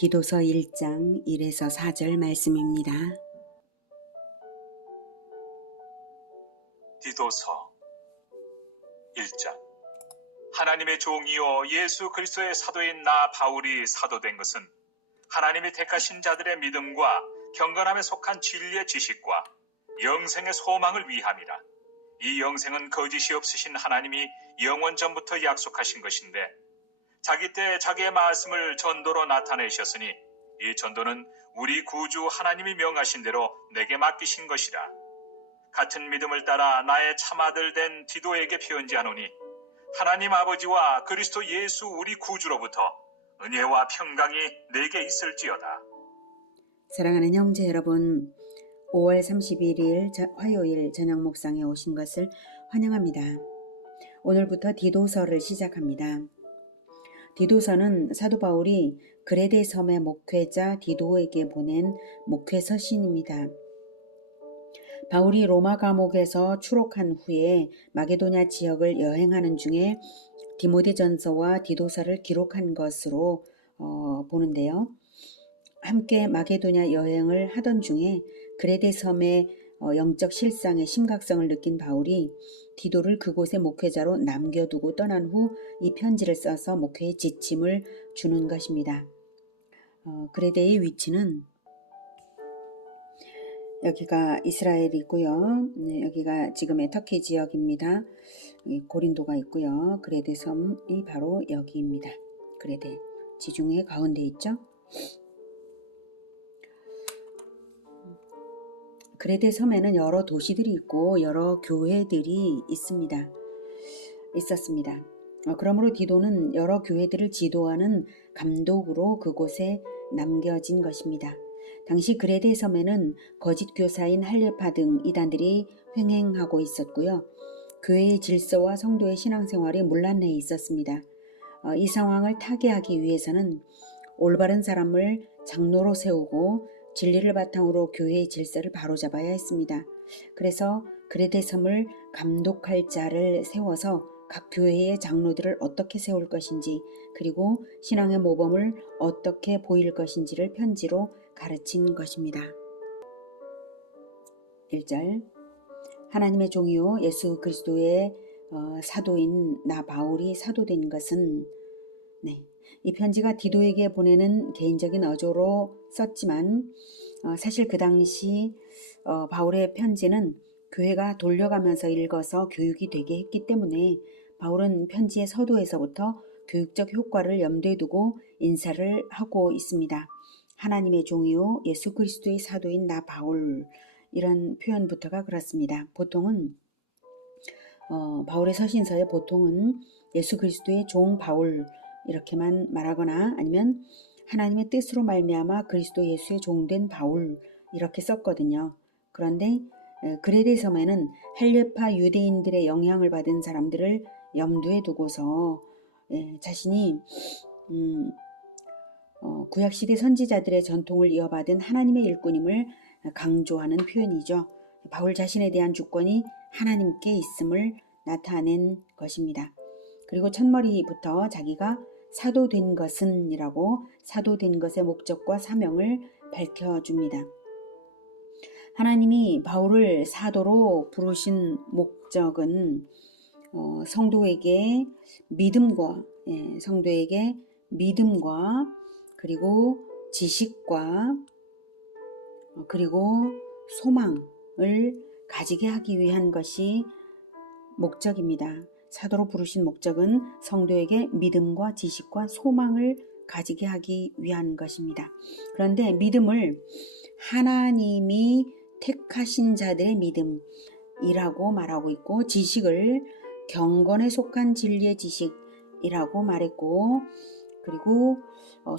디도서 1장 1에서 4절 말씀입니다. 디도서 1장. 하나님의 종이요 예수 그리스도의 사도인 나 바울이 사도된 것은 하나님이 택하신 자들의 믿음과 경건함에 속한 진리의 지식과 영생의 소망을 위함이라. 이 영생은 거짓이 없으신 하나님이 영원 전부터 약속하신 것인데 자기 때 자기의 말씀을 전도로 나타내셨으니 이 전도는 우리 구주 하나님이 명하신 대로 내게 맡기신 것이라. 같은 믿음을 따라 나의 참아들 된 디도에게 편지하노니 하나님 아버지와 그리스도 예수 우리 구주로부터 은혜와 평강이 내게 있을지어다. 사랑하는 형제 여러분, 5월 31일 화요일 저녁 묵상에 오신 것을 환영합니다. 오늘부터 디도서를 시작합니다. 디도서는 사도 바울이 그레데 섬의 목회자 디도에게 보낸 목회 서신입니다. 바울이 로마 감옥에서 추록한 후에 마게도냐 지역을 여행하는 중에 디모데전서와 디도서를 기록한 것으로 보는데요. 함께 마게도냐 여행을 하던 중에 그레데 섬의 영적 실상의 심각성을 느낀 바울이 디도를 그곳의 목회자로 남겨두고 떠난 후 이 편지를 써서 목회의 지침을 주는 것입니다. 그레데의 위치는 여기가 이스라엘이고요. 여기가 지금의 터키 지역입니다. 고린도가 있고요. 그레데 섬이 바로 여기입니다. 그레데 지중해 가운데 있죠. 그레데 섬에는 여러 도시들이 있고 여러 교회들이 있었습니다. 그러므로 디도는 여러 교회들을 지도하는 감독으로 그곳에 남겨진 것입니다. 당시 그레데 섬에는 거짓 교사인 할례파 등 이단들이 횡행하고 있었고요. 교회의 질서와 성도의 신앙생활이 문란해 있었습니다. 이 상황을 타개하기 위해서는 올바른 사람을 장로로 세우고 진리를 바탕으로 교회의 질서를 바로잡아야 했습니다. 그래서 그레데 섬을 감독할 자를 세워서 각 교회의 장로들을 어떻게 세울 것인지 그리고 신앙의 모범을 어떻게 보일 것인지를 편지로 가르친 것입니다. 1절. 하나님의 종이요 예수 그리스도의 사도인 나 바울이 사도된 것은 이 편지가 디도에게 보내는 개인적인 어조로 썼지만 사실 그 당시 바울의 편지는 교회가 돌려가면서 읽어서 교육이 되게 했기 때문에 바울은 편지의 서두에서부터 교육적 효과를 염두에 두고 인사를 하고 있습니다. 하나님의 종이요 예수 그리스도의 사도인 나 바울, 이런 표현부터가 그렇습니다. 보통은 바울의 서신서에 보통은 예수 그리스도의 종 바울 이렇게만 말하거나 아니면 하나님의 뜻으로 말미암아 그리스도 예수의 종된 바울 이렇게 썼거든요. 그런데 그레데 섬에는 할례파 유대인들의 영향을 받은 사람들을 염두에 두고서 자신이 구약시대 선지자들의 전통을 이어받은 하나님의 일꾼임을 강조하는 표현이죠. 바울 자신에 대한 주권이 하나님께 있음을 나타낸 것입니다. 그리고 첫머리부터 자기가 사도된 것은 이라고 사도된 것의 목적과 사명을 밝혀줍니다. 하나님이 바울을 사도로 부르신 목적은 성도에게 믿음과 그리고 지식과 그리고 소망을 가지게 하기 위한 것이 목적입니다. 사도로 부르신 목적은 성도에게 믿음과 지식과 소망을 가지게 하기 위한 것입니다. 그런데 믿음을 하나님이 택하신 자들의 믿음이라고 말하고 있고 지식을 경건에 속한 진리의 지식이라고 말했고 그리고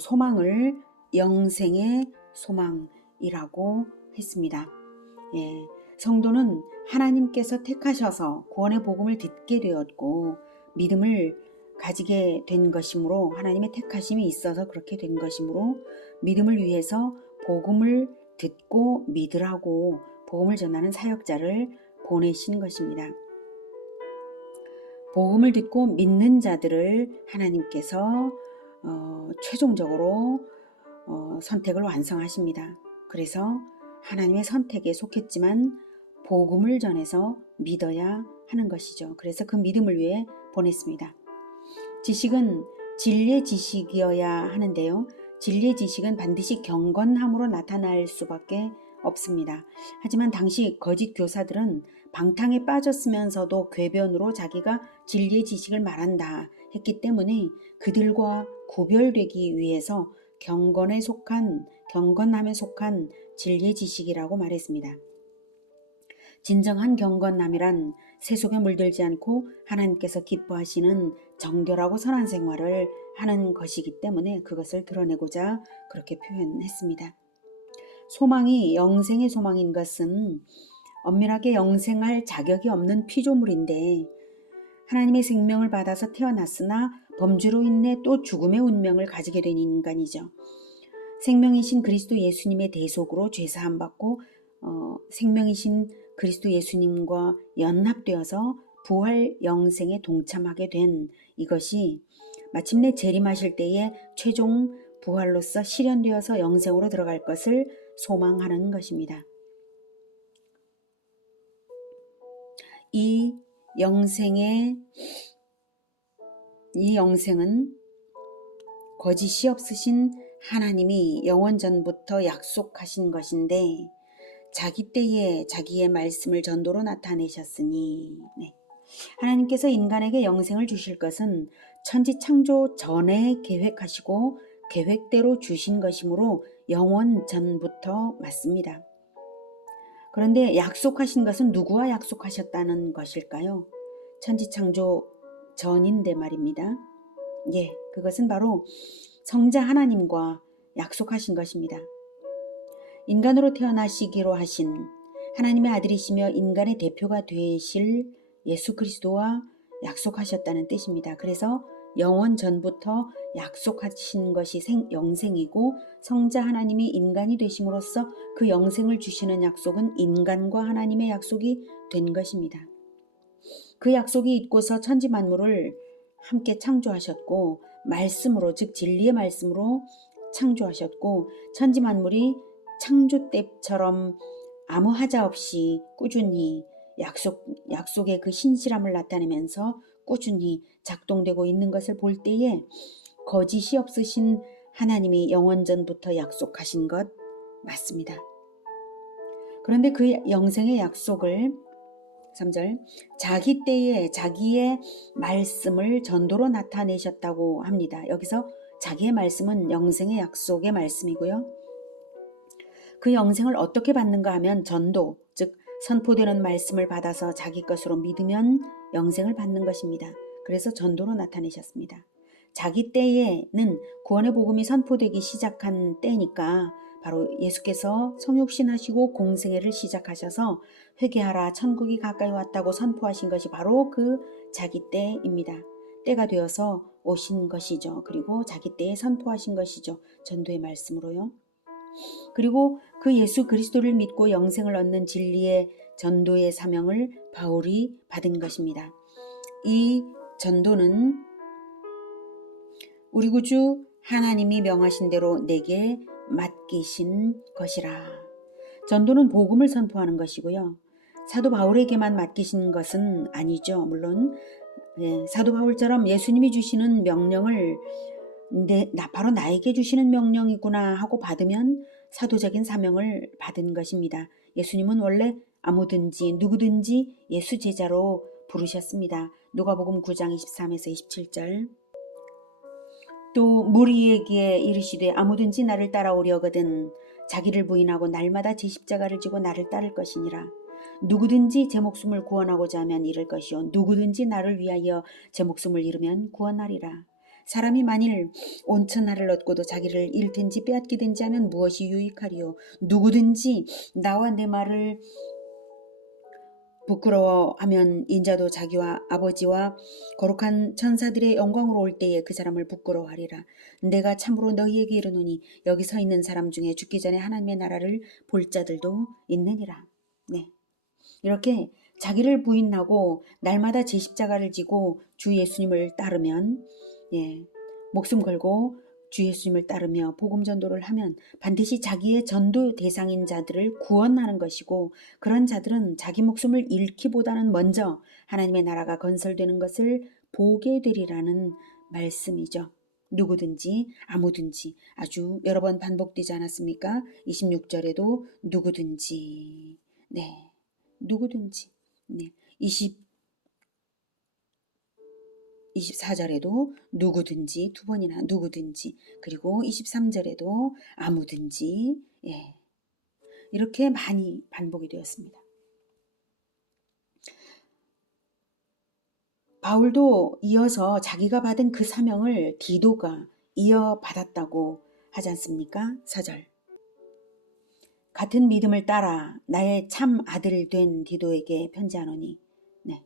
소망을 영생의 소망이라고 했습니다. 성도는 하나님께서 택하셔서 구원의 복음을 듣게 되었고 믿음을 가지게 된 것이므로 하나님의 택하심이 있어서 그렇게 된 것이므로 믿음을 위해서 복음을 듣고 믿으라고 복음을 전하는 사역자를 보내신 것입니다. 복음을 듣고 믿는 자들을 하나님께서 최종적으로 선택을 완성하십니다. 그래서 하나님의 선택에 속했지만 복음을 전해서 믿어야 하는 것이죠. 그래서 그 믿음을 위해 보냈습니다. 지식은 진리의 지식이어야 하는데요. 진리의 지식은 반드시 경건함으로 나타날 수밖에 없습니다. 하지만 당시 거짓 교사들은 방탕에 빠졌으면서도 궤변으로 자기가 진리의 지식을 말한다 했기 때문에 그들과 구별되기 위해서 경건함에 속한 진리의 지식이라고 말했습니다. 진정한 경건남이란 세속에 물들지 않고 하나님께서 기뻐하시는 정결하고 선한 생활을 하는 것이기 때문에 그것을 드러내고자 그렇게 표현했습니다. 소망이 영생의 소망인 것은 엄밀하게 영생할 자격이 없는 피조물인데 하나님의 생명을 받아서 태어났으나 범죄로 인해 또 죽음의 운명을 가지게 된 인간이죠. 생명이신 그리스도 예수님의 대속으로 죄사함 받고 생명이신 그리스도 예수님과 연합되어서 부활 영생에 동참하게 된 이것이 마침내 재림하실 때에 최종 부활로서 실현되어서 영생으로 들어갈 것을 소망하는 것입니다. 이 영생은 거짓이 없으신 하나님이 영원 전부터 약속하신 것인데 자기 때에 자기의 말씀을 전도로 나타내셨으니 하나님께서 인간에게 영생을 주실 것은 천지 창조 전에 계획하시고 계획대로 주신 것이므로 영원 전부터 맞습니다. 그런데 약속하신 것은 누구와 약속하셨다는 것일까요? 천지 창조 전인데 말입니다. 그것은 바로 성자 하나님과 약속하신 것입니다. 인간으로 태어나시기로 하신 하나님의 아들이시며 인간의 대표가 되실 예수 그리스도와 약속하셨다는 뜻입니다. 그래서 영원 전부터 약속하신 것이 영생이고 성자 하나님이 인간이 되심으로써 그 영생을 주시는 약속은 인간과 하나님의 약속이 된 것입니다. 그 약속이 있고서 천지 만물을 함께 창조하셨고 말씀으로 즉 진리의 말씀으로 창조하셨고 천지 만물이 창조 때처럼 아무 하자 없이 꾸준히 약속의 그 신실함을 나타내면서 꾸준히 작동되고 있는 것을 볼 때에 거짓이 없으신 하나님이 영원전부터 약속하신 것 맞습니다. 그런데 그 영생의 약속을 3절 자기 때에 자기의 말씀을 전도로 나타내셨다고 합니다. 여기서 자기의 말씀은 영생의 약속의 말씀이고요. 그 영생을 어떻게 받는가 하면 전도, 즉 선포되는 말씀을 받아서 자기 것으로 믿으면 영생을 받는 것입니다. 그래서 전도로 나타내셨습니다. 자기 때에는 구원의 복음이 선포되기 시작한 때니까 바로 예수께서 성육신하시고 공생애를 시작하셔서 회개하라 천국이 가까이 왔다고 선포하신 것이 바로 그 자기 때입니다. 때가 되어서 오신 것이죠. 그리고 자기 때에 선포하신 것이죠. 전도의 말씀으로요. 그리고 그 예수 그리스도를 믿고 영생을 얻는 진리의 전도의 사명을 바울이 받은 것입니다. 이 전도는 우리 구주 하나님이 명하신 대로 내게 맡기신 것이라. 전도는 복음을 선포하는 것이고요. 사도 바울에게만 맡기신 것은 아니죠. 물론 사도 바울처럼 예수님이 주시는 명령을 바로 나에게 주시는 명령이구나 하고 받으면 사도적인 사명을 받은 것입니다. 예수님은 원래 아무든지 누구든지 예수 제자로 부르셨습니다. 누가복음 9장 23에서 27절. 또 무리에게 이르시되 아무든지 나를 따라오려거든 자기를 부인하고 날마다 제 십자가를 지고 나를 따를 것이니라. 누구든지 제 목숨을 구원하고자 하면 잃을 것이요 누구든지 나를 위하여 제 목숨을 잃으면 구원하리라. 사람이 만일 온 천하를 얻고도 자기를 잃든지 빼앗기든지 하면 무엇이 유익하리요. 누구든지 나와 내 말을 부끄러워하면 인자도 자기와 아버지와 거룩한 천사들의 영광으로 올 때에 그 사람을 부끄러워하리라. 내가 참으로 너희에게 이르노니 여기 서 있는 사람 중에 죽기 전에 하나님의 나라를 볼 자들도 있느니라. 이렇게 자기를 부인하고 날마다 제 십자가를 지고 주 예수님을 따르면 목숨 걸고 주 예수님을 따르며 복음 전도를 하면 반드시 자기의 전도 대상인 자들을 구원하는 것이고, 그런 자들은 자기 목숨을 잃기보다는 먼저 하나님의 나라가 건설되는 것을 보게 되리라는 말씀이죠. 누구든지, 아무든지, 아주 여러 번 반복되지 않았습니까? 26절에도 누구든지, 네, 누구든지, 네, 24절에도 누구든지, 두 번이나 누구든지, 그리고 23절에도 아무든지, 예, 이렇게 많이 반복이 되었습니다. 바울도 이어서 자기가 받은 그 사명을 디도가 이어받았다고 하지 않습니까? 4절. 같은 믿음을 따라 나의 참 아들 된 디도에게 편지하노니, 네,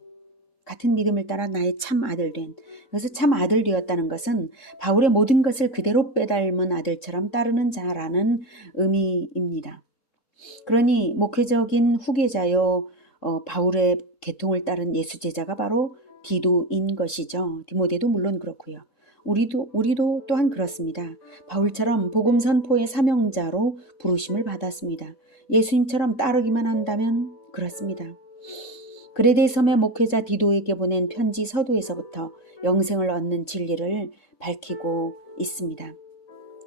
같은 믿음을 따라 나의 참 아들 된, 그래서 참 아들 되었다는 것은 바울의 모든 것을 그대로 빼닮은 아들처럼 따르는 자라는 의미입니다. 그러니 목회적인 후계자요, 바울의 계통을 따른 예수 제자가 바로 디도인 것이죠. 디모데도 물론 그렇고요. 우리도 또한 그렇습니다. 바울처럼 복음 선포의 사명자로 부르심을 받았습니다. 예수님처럼 따르기만 한다면 그렇습니다. 그레데 섬의 목회자 디도에게 보낸 편지 서두에서부터 영생을 얻는 진리를 밝히고 있습니다.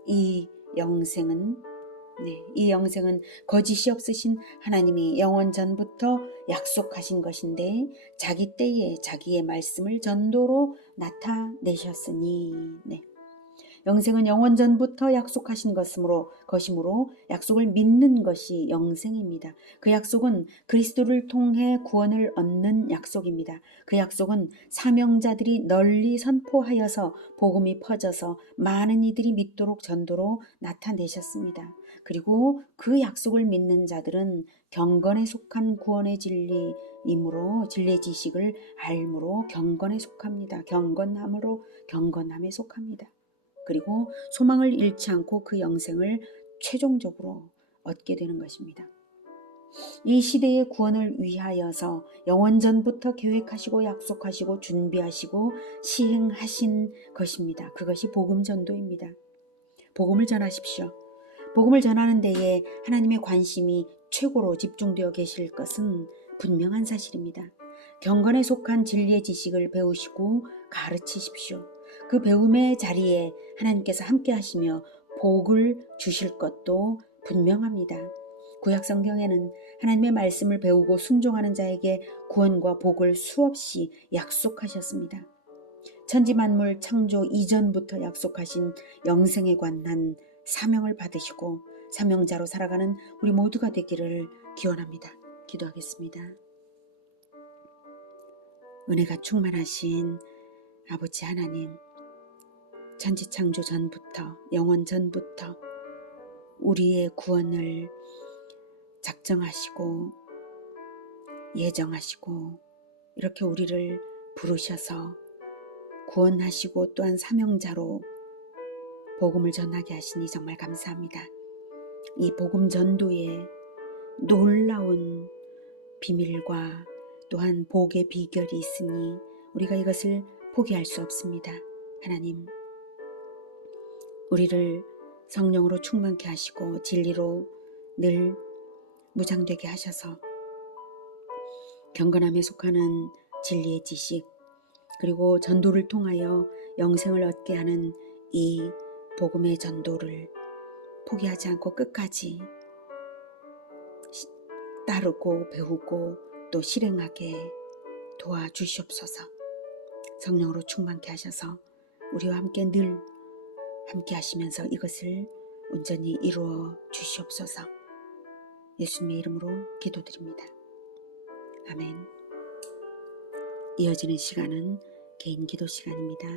이 영생은 거짓이 없으신 하나님이 영원 전부터 약속하신 것인데, 자기 때에 자기의 말씀을 전도로 나타내셨으니, 네, 영생은 영원 전부터 약속하신 것이므로 약속을 믿는 것이 영생입니다. 그 약속은 그리스도를 통해 구원을 얻는 약속입니다. 그 약속은 사명자들이 널리 선포하여서 복음이 퍼져서 많은 이들이 믿도록 전도로 나타내셨습니다. 그리고 그 약속을 믿는 자들은 경건에 속한 구원의 진리이므로, 진리의 지식을 알므로 경건에 속합니다. 경건함에 속합니다. 그리고 소망을 잃지 않고 그 영생을 최종적으로 얻게 되는 것입니다. 이 시대의 구원을 위하여서 영원전부터 계획하시고 약속하시고 준비하시고 시행하신 것입니다. 그것이 복음 전도입니다. 복음을 전하십시오. 복음을 전하는 데에 하나님의 관심이 최고로 집중되어 계실 것은 분명한 사실입니다. 경건에 속한 진리의 지식을 배우시고 가르치십시오. 그 배움의 자리에 하나님께서 함께 하시며 복을 주실 것도 분명합니다. 구약 성경에는 하나님의 말씀을 배우고 순종하는 자에게 구원과 복을 수없이 약속하셨습니다. 천지만물 창조 이전부터 약속하신 영생에 관한 사명을 받으시고 사명자로 살아가는 우리 모두가 되기를 기원합니다. 기도하겠습니다. 은혜가 충만하신 아버지 하나님, 천지창조 전부터, 영원 전부터 우리의 구원을 작정하시고 예정하시고 이렇게 우리를 부르셔서 구원하시고 또한 사명자로 복음을 전하게 하시니 정말 감사합니다. 이 복음 전도에 놀라운 비밀과 또한 복의 비결이 있으니 우리가 이것을 포기할 수 없습니다. 하나님, 우리를 성령으로 충만케 하시고 진리로 늘 무장되게 하셔서 경건함에 속하는 진리의 지식, 그리고 전도를 통하여 영생을 얻게 하는 이 복음의 전도를 포기하지 않고 끝까지 따르고 배우고 또 실행하게 도와주시옵소서. 성령으로 충만케 하셔서 우리와 함께 늘 함께 하시면서 이것을 온전히 이루어 주시옵소서. 예수님의 이름으로 기도드립니다. 아멘. 이어지는 시간은 개인 기도 시간입니다.